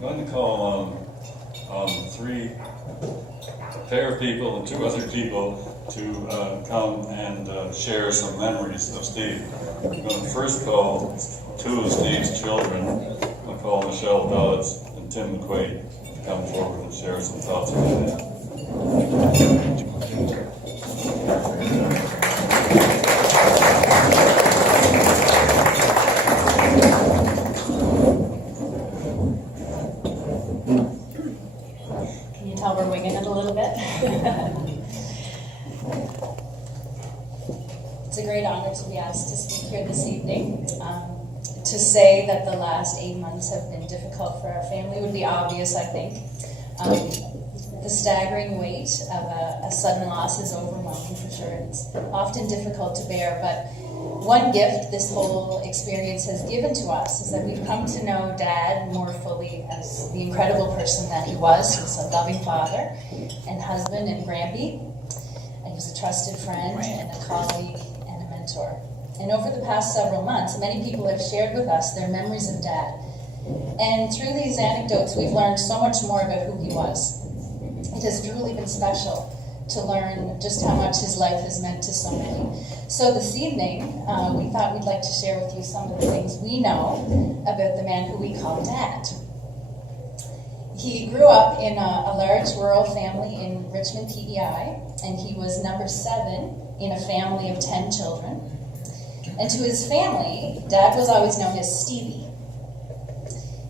going to call three pair of people and two other people to come and share some memories of Steve. I'm going to first call two of Steve's children. I'll call Michelle Dodds and Tim McQuaid to come forward and share some thoughts about that. Can you tell we're winging it a little bit? It's a great honor to be asked to speak here this evening. To say that the last 8 months have been difficult for our family would be obvious, I think. The staggering weight of a sudden loss is overwhelming for sure. It's often difficult to bear, but one gift this whole experience has given to us is that we've come to know Dad more fully as the incredible person that he was. He was a loving father and husband and grandpa. And he was a trusted friend and a colleague and a mentor. And over the past several months, many people have shared with us their memories of Dad. And through these anecdotes, we've learned so much more about who he was. It has truly been special to learn just how much his life has meant to so many. So this evening, we thought we'd like to share with you some of the things we know about the man who we call Dad. He grew up in a large rural family in Richmond, PEI, and he was number 7 in a family of 10 children. And to his family, Dad was always known as Stevie.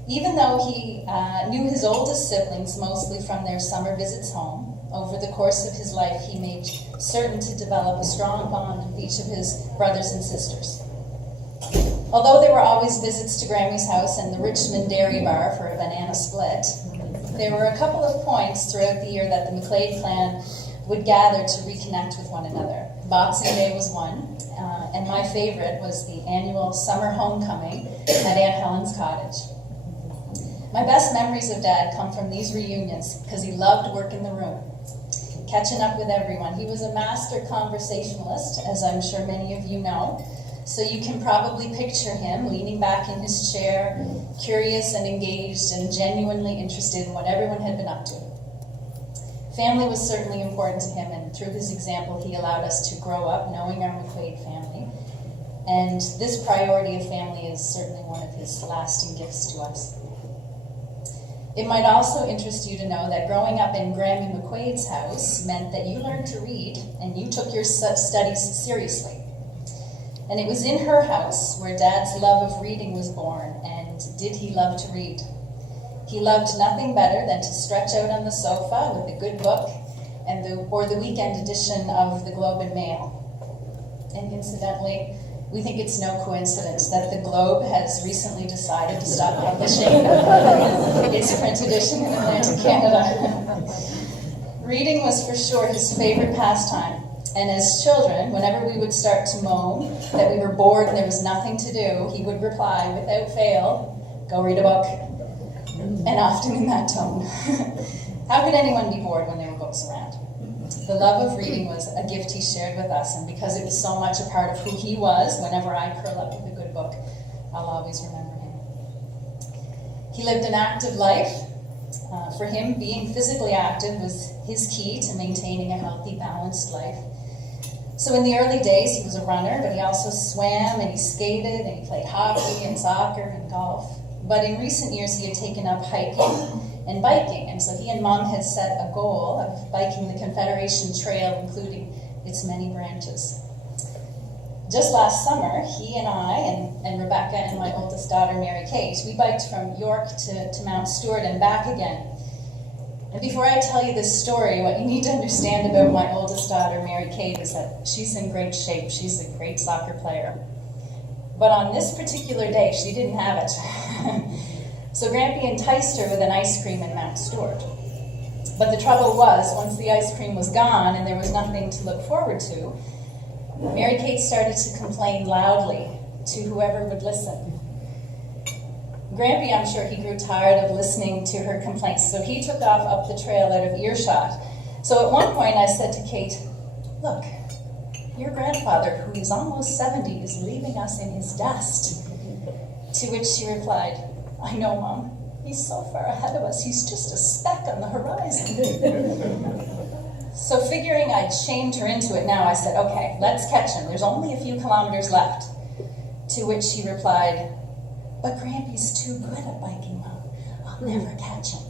Even though he knew his oldest siblings mostly from their summer visits home, over the course of his life he made certain to develop a strong bond with each of his brothers and sisters. Although there were always visits to Grammy's house and the Richmond Dairy Bar for a banana split, there were a couple of points throughout the year that the McQuaid clan would gather to reconnect with one another. Boxing Day was one, and my favorite was the annual summer homecoming at Aunt Helen's cottage. My best memories of Dad come from these reunions because he loved work in the room, catching up with everyone. He was a master conversationalist, as I'm sure many of you know, so you can probably picture him leaning back in his chair, curious and engaged and genuinely interested in what everyone had been up to. Family was certainly important to him, and through his example, he allowed us to grow up knowing our McQuaid family. And this priority of family is certainly one of his lasting gifts to us. It might also interest you to know that growing up in Grammy McQuaid's house meant that you learned to read and you took your studies seriously. And it was in her house where Dad's love of reading was born, and did he love to read? He loved nothing better than to stretch out on the sofa with a good book or the weekend edition of the Globe and Mail. And incidentally, we think it's no coincidence that the Globe has recently decided to stop publishing its print edition in Atlantic Canada. Reading was for sure his favorite pastime. And as children, whenever we would start to moan that we were bored and there was nothing to do, he would reply without fail, "Go read a book." And often in that tone. How could anyone be bored when there were books around? The love of reading was a gift he shared with us, and because it was so much a part of who he was, whenever I curl up with a good book, I'll always remember him. He lived an active life. For him, being physically active was his key to maintaining a healthy, balanced life. So in the early days, he was a runner, but he also swam and he skated and he played hockey and soccer and golf. But in recent years, he had taken up hiking and biking, and so he and Mom had set a goal of biking the Confederation Trail, including its many branches. Just last summer, he and I, and Rebecca and my oldest daughter, Mary Kate, we biked from York to Mount Stewart and back again. And before I tell you this story, what you need to understand about my oldest daughter, Mary Kate, is that she's in great shape. She's a great soccer player. But on this particular day, she didn't have it. So Grampy enticed her with an ice cream in Mount Stewart. But the trouble was, once the ice cream was gone and there was nothing to look forward to, Mary Kate started to complain loudly to whoever would listen. Grampy, I'm sure he grew tired of listening to her complaints, so he took off up the trail out of earshot. So at one point I said to Kate, "Look, your grandfather, who is almost 70, is leaving us in his dust." To which she replied, "I know, Mom. He's so far ahead of us, he's just a speck on the horizon. So figuring I'd shamed her into it now, I said, okay, let's catch him. There's only a few kilometers left. To which she replied, but Grampy's too good at biking, Mom. I'll never catch him.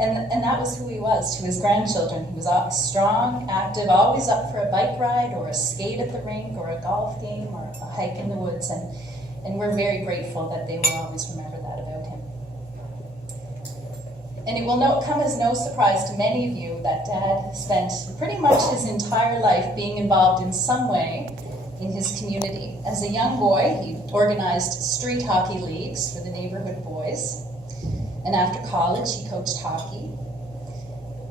And that was who he was to his grandchildren. He was strong, active, always up for a bike ride or a skate at the rink or a golf game or a hike in the woods. And we're very grateful that they will always remember that about him. And it will come as no surprise to many of you that Dad spent pretty much his entire life being involved in some way in his community. As a young boy, he organized street hockey leagues for the neighborhood boys. And after college, he coached hockey.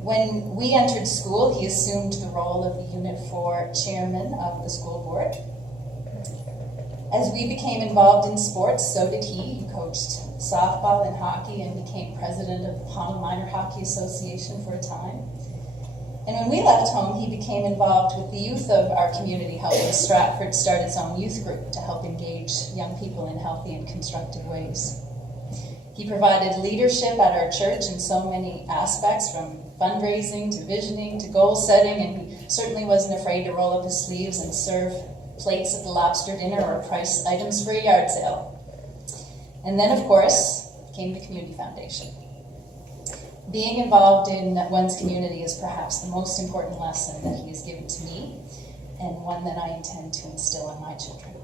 When we entered school, he assumed the role of the Unit 4 chairman of the school board. As we became involved in sports, so did he. He coached softball and hockey and became president of the Pond Minor Hockey Association for a time. And when we left home, he became involved with the youth of our community, helping Stratford start its own youth group to help engage young people in healthy and constructive ways. He provided leadership at our church in so many aspects, from fundraising to visioning to goal setting, and he certainly wasn't afraid to roll up his sleeves and serve plates at the lobster dinner or price items for a yard sale. And then, of course, came the Community Foundation. Being involved in one's community is perhaps the most important lesson that he has given to me, and one that I intend to instill on my children.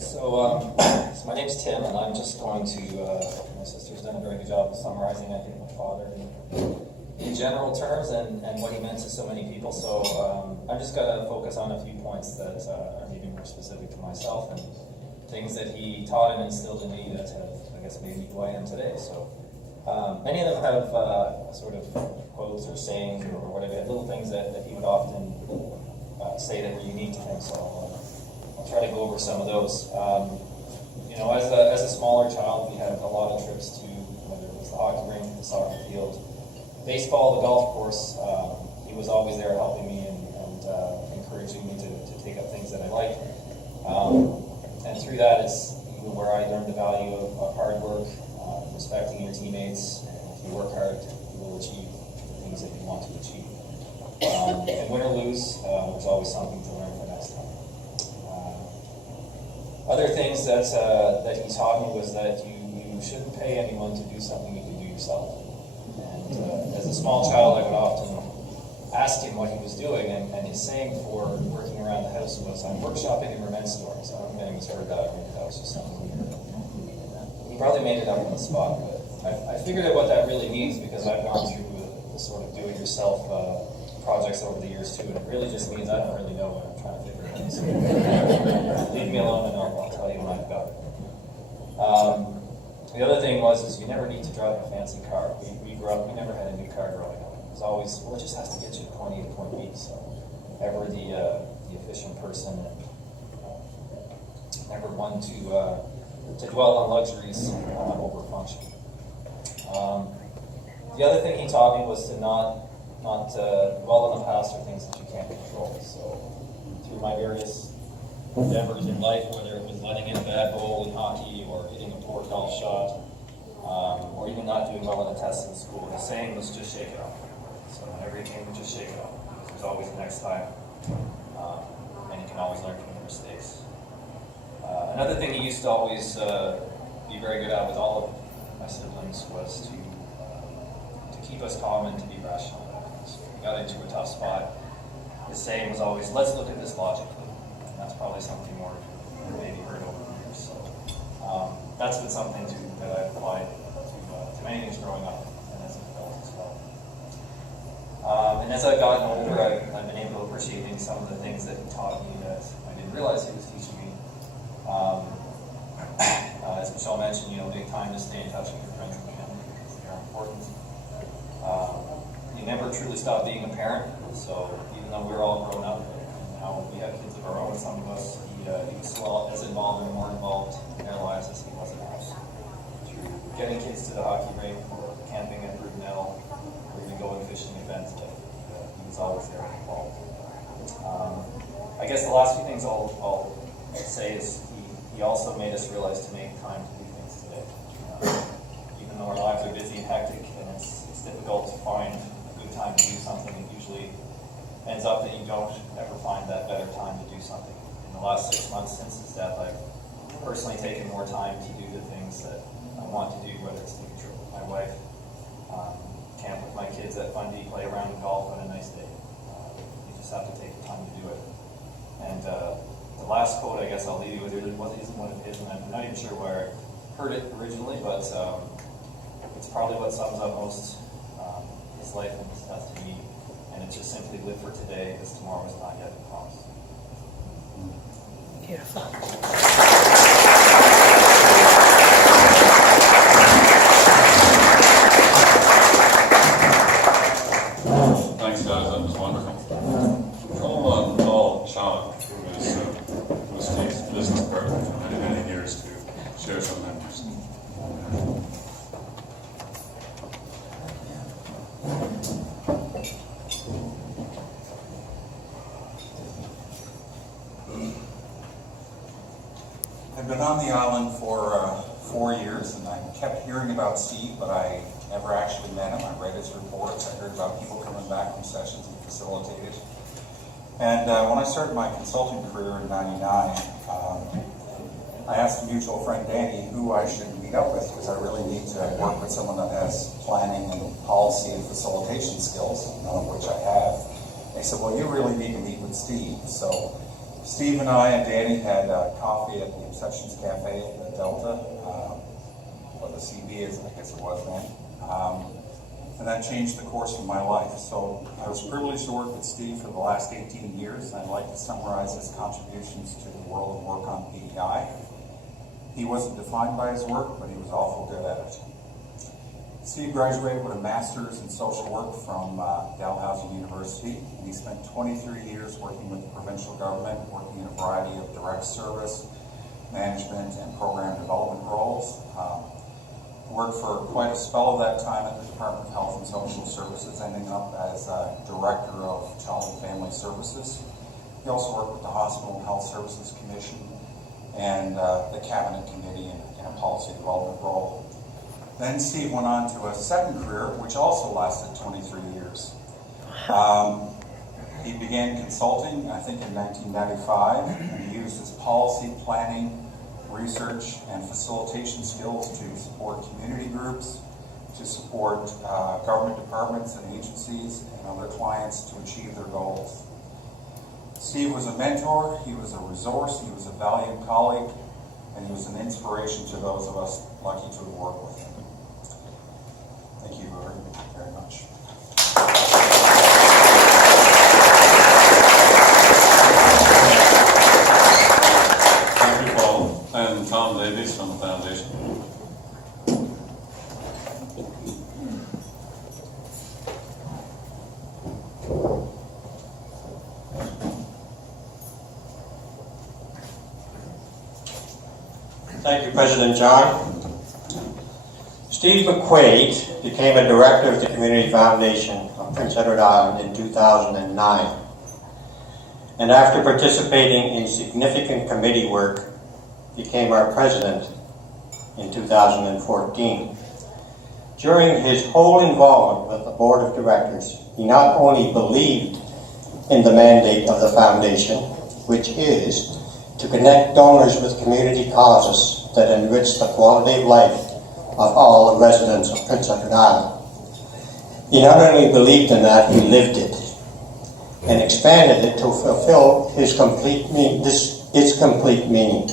So my name's Tim, and I'm just going to, my sister's done a very good job of summarizing, I think, my father in general terms and what he meant to so many people. So I'm just going to focus on a few points that are maybe more specific to myself and things that he taught and instilled in me that have, I guess, made me who I am today. So many of them have sort of quotes or sayings or whatever, little things that he would often say that were unique to him. So I'll try to go over some of those. As a smaller child, we had a lot of trips to, whether it was the hockey rink, the soccer field, baseball, the golf course. He was always there helping me and encouraging me to take up things that I liked. And through that, it's where I learned the value of hard work, respecting your teammates. If you work hard, you will achieve the things that you want to achieve. And win or lose, there's always something to learn for next time. Other things that he taught me was that you shouldn't pay anyone to do something you can do yourself. And as a small child, I would often ask him what he was doing, and his saying for working around the house was, I'm workshopping in revenge stories. So I'm getting misheard that in the house or something. He probably made it up on the spot, but I figured out what that really means because I've gone through the sort of do-it-yourself projects over the years too, and it really just means I don't really know what I'm trying to figure out. So leave me alone and I'll tell you when I've got it. The other thing was you never need to drive a fancy car. We grew up, we never had a new car growing up. It was always, it just has to get you to point A to point B. So ever the efficient person and never one to dwell on luxuries over function. The other thing he taught me was to not dwell on the past or things that you can't control. So through my various endeavors in life, whether it was letting in a bad goal in hockey or hitting a poor golf shot, or even not doing well on a test in school, the saying was just shake it off. So everything, just shake it off. There's always the next time, and you can always learn from your mistakes. Another thing he used to always be very good at with all of my siblings was to keep us calm and to be rational. So if we got into a tough spot, his saying was always, let's look at this logically. And that's probably something more maybe heard over the years. So that's been something that I've applied to many things growing up and as an adult as well. And as I've gotten older, I've been able to appreciate maybe some of the things that he taught me that I didn't realize he was teaching me. As Michelle mentioned, make time to stay in touch with your friends and family. They are important. You never truly stop being a parent, so even though we're all grown up and now we have kids of our own, some of us, he was still as involved or more involved in their lives as he was in ours. Through getting kids to the hockey rink or camping at Brudenell, or even going fishing events that he he's always there involved. I guess the last few things I'll say is he also made us realize to make time to do things today. Even though our lives are busy and hectic, and it's difficult to find a good time to do something, it usually ends up that you don't ever find that better time to do something. In the last 6 months since his death, I've personally taken more time to do the things that I want to do, whether it's take a trip with my wife, camp with my kids at Fundy, play around in golf on a nice day. You just have to take the time to do it. And the last quote I guess I'll leave you with, isn't one of his, and I'm not even sure where I heard it originally, but it's probably what sums up most his life and his death to me. And it's just simply live for today, as tomorrow is not yet promised. Beautiful. Thanks, guys. That was wonderful. Call Sean, who was Steve's business partner for many, many years, to share some memories. I've been on the island for 4 years, and I kept hearing about Steve, but I never actually met him. I read his reports. I heard about people coming back from sessions he facilitated. And when I started my consulting career in '99, I asked a mutual friend, Danny, who I should meet up with, because I really need to work with someone that has planning and policy and facilitation skills, none of which I have. They said, well, you really need to meet with Steve. So Steve and I and Danny had coffee at the Inceptions Cafe at the Delta, or the CB, as I guess it was then. And that changed the course of my life. So I was privileged to work with Steve for the last 18 years, and I'd like to summarize his contributions to the world of work on PEI. He wasn't defined by his work, but he was awful good at it. Steve graduated with a master's in social work from Dalhousie University, and he spent 23 years working with the provincial government, working in a variety of direct service, management, and program development roles. Worked for quite a spell of that time at the Department of Health and Social Services, ending up as Director of Child and Family Services. He also worked with the Hospital and Health Services Commission and the Cabinet Committee in a policy development role. Then Steve went on to a second career, which also lasted 23 years. He began consulting, I think, in 1995, and he used his policy planning, research, and facilitation skills to support community groups, to support government departments and agencies and other clients to achieve their goals. Steve was a mentor, he was a resource, he was a valued colleague, and he was an inspiration to those of us lucky to have worked with him. Thank you very much. Thank you, Paul. And Tom Davies from the Foundation. Thank you, President John. Steve McQuaid became a director of the Community Foundation of Prince Edward Island in 2009. And after participating in significant committee work, became our president in 2014. During his whole involvement with the board of directors, he not only believed in the mandate of the foundation, which is to connect donors with community causes that enrich the quality of life of all the residents of Prince Edward Island. He not only believed in that, he lived it and expanded it to fulfill his its complete meaning.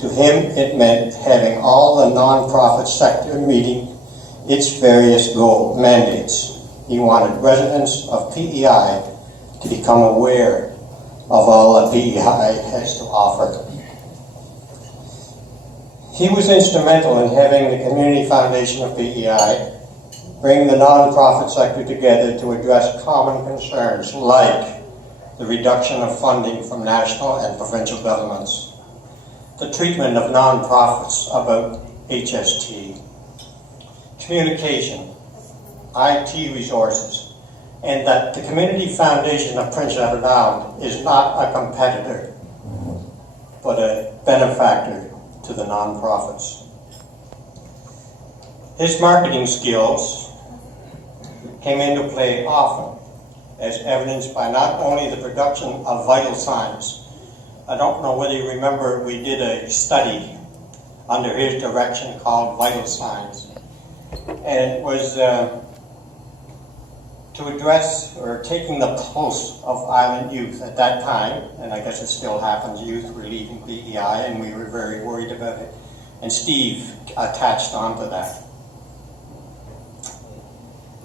To him, it meant having all the non-profit sector meeting its various goal mandates. He wanted residents of PEI to become aware of all that PEI has to offer. He was instrumental in having the Community Foundation of PEI bring the non-profit sector together to address common concerns like the reduction of funding from national and provincial governments, the treatment of non-profits about HST, communication, IT resources, and that the Community Foundation of Prince Edward Island is not a competitor, but a benefactor to the nonprofits. His marketing skills came into play often, as evidenced by not only the production of vital signs. I don't know whether you remember, we did a study under his direction called Vital Signs. And it was to address or taking the pulse of island youth at that time, and I guess it still happens, youth were leaving PEI and we were very worried about it. And Steve attached onto that.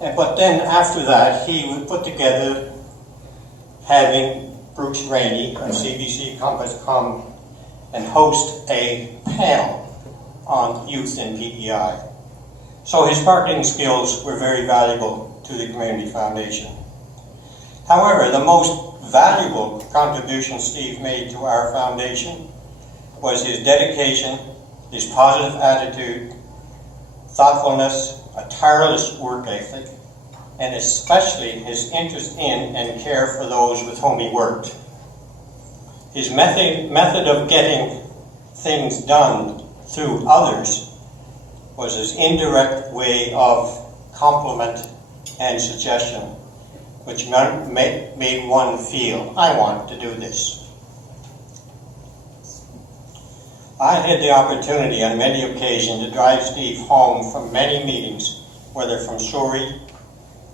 But then after that, he would put together having Bruce Rainey of CBC Compass come and host a panel on youth in PEI. So his marketing skills were very valuable to the Community Foundation. However, the most valuable contribution Steve made to our foundation was his dedication, his positive attitude, thoughtfulness, a tireless work ethic, and especially his interest in and care for those with whom he worked. His method of getting things done through others was his indirect way of compliment and suggestion, which made one feel, I want to do this. I had the opportunity on many occasions to drive Steve home from many meetings, whether from Surrey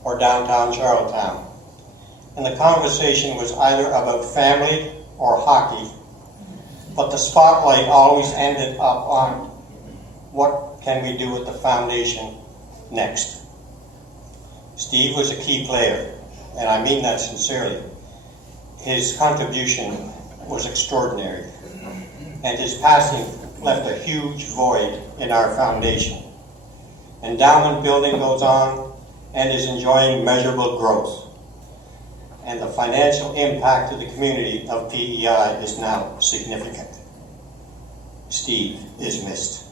or downtown Charlottetown. And the conversation was either about family or hockey, but the spotlight always ended up on what can we do with the foundation next. Steve was a key player, and I mean that sincerely. His contribution was extraordinary, and his passing left a huge void in our foundation. Endowment building goes on and is enjoying measurable growth, and the financial impact to the community of PEI is now significant. Steve is missed.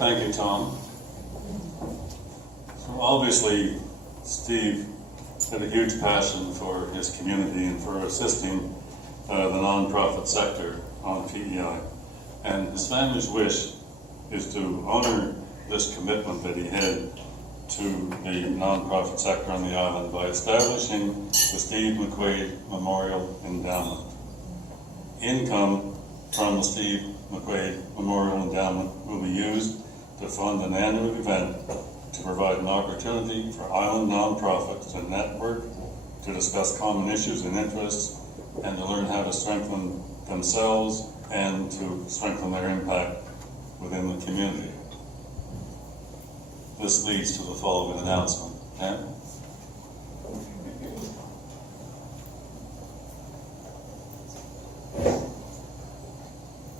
Thank you, Tom. So obviously, Steve had a huge passion for his community and for assisting the nonprofit sector on PEI. And his family's wish is to honor this commitment that he had to the nonprofit sector on the island by establishing the Steve McQuaid Memorial Endowment. Income from the Steve McQuaid Memorial Endowment will be used to fund an annual event to provide an opportunity for island nonprofits to network, to discuss common issues and interests, and to learn how to strengthen themselves and to strengthen their impact within the community. This leads to the following announcement. Pam?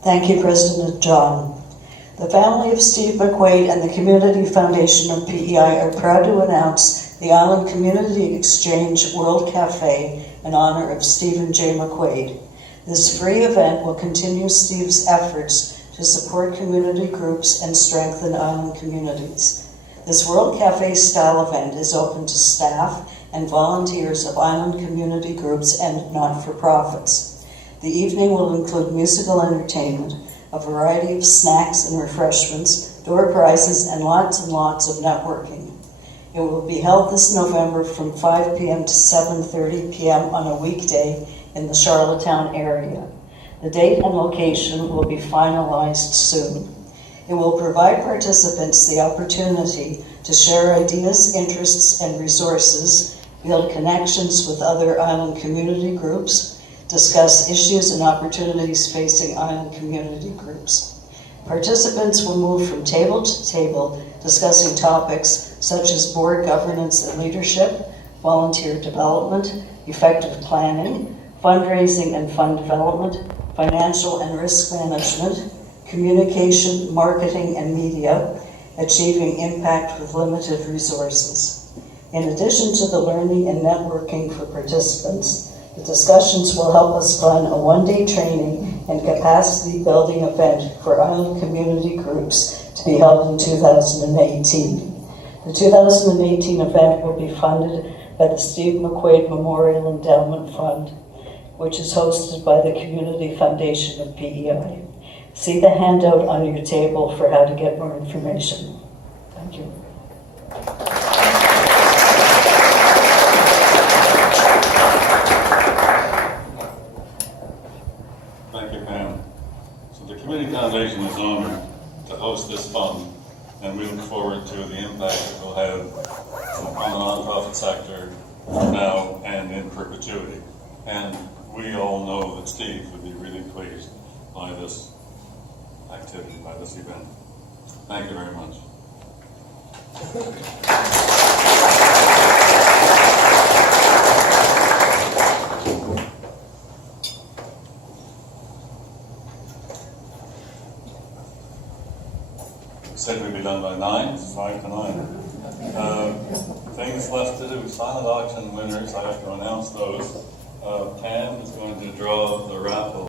Thank you, President John. The family of Steve McQuaid and the Community Foundation of PEI are proud to announce the Island Community Exchange World Cafe in honor of Stephen J. McQuaid. This free event will continue Steve's efforts to support community groups and strengthen island communities. This World Cafe style event is open to staff and volunteers of island community groups and not-for-profits. The evening will include musical entertainment, a variety of snacks and refreshments, door prizes, and lots of networking. It will be held this November from 5 p.m. to 7:30 p.m. on a weekday in the Charlottetown area. The date and location will be finalized soon. It will provide participants the opportunity to share ideas, interests, and resources, build connections with other island community groups, discuss issues and opportunities facing island community groups. Participants will move from table to table discussing topics such as board governance and leadership, volunteer development, effective planning, fundraising and fund development, financial and risk management, communication, marketing, and media, achieving impact with limited resources. In addition to the learning and networking for participants, the discussions will help us fund a one-day training and capacity building event for island community groups to be held in 2018. The 2018 event will be funded by the Steve McQuaid Memorial Endowment Fund, which is hosted by the Community Foundation of PEI. See the handout on your table for how to get more information. Thank you. Thank you, Pam. So the Community Foundation is honored to host this fund, and we look forward to the impact it will have on the nonprofit sector now and in perpetuity. And we all know that Steve would be really pleased by this activity, by this event. Thank you very much. We said we'd be done by 9, 5 to 9. Things left to do, silent auction winners, I have to announce those. Pam is going to draw the raffle.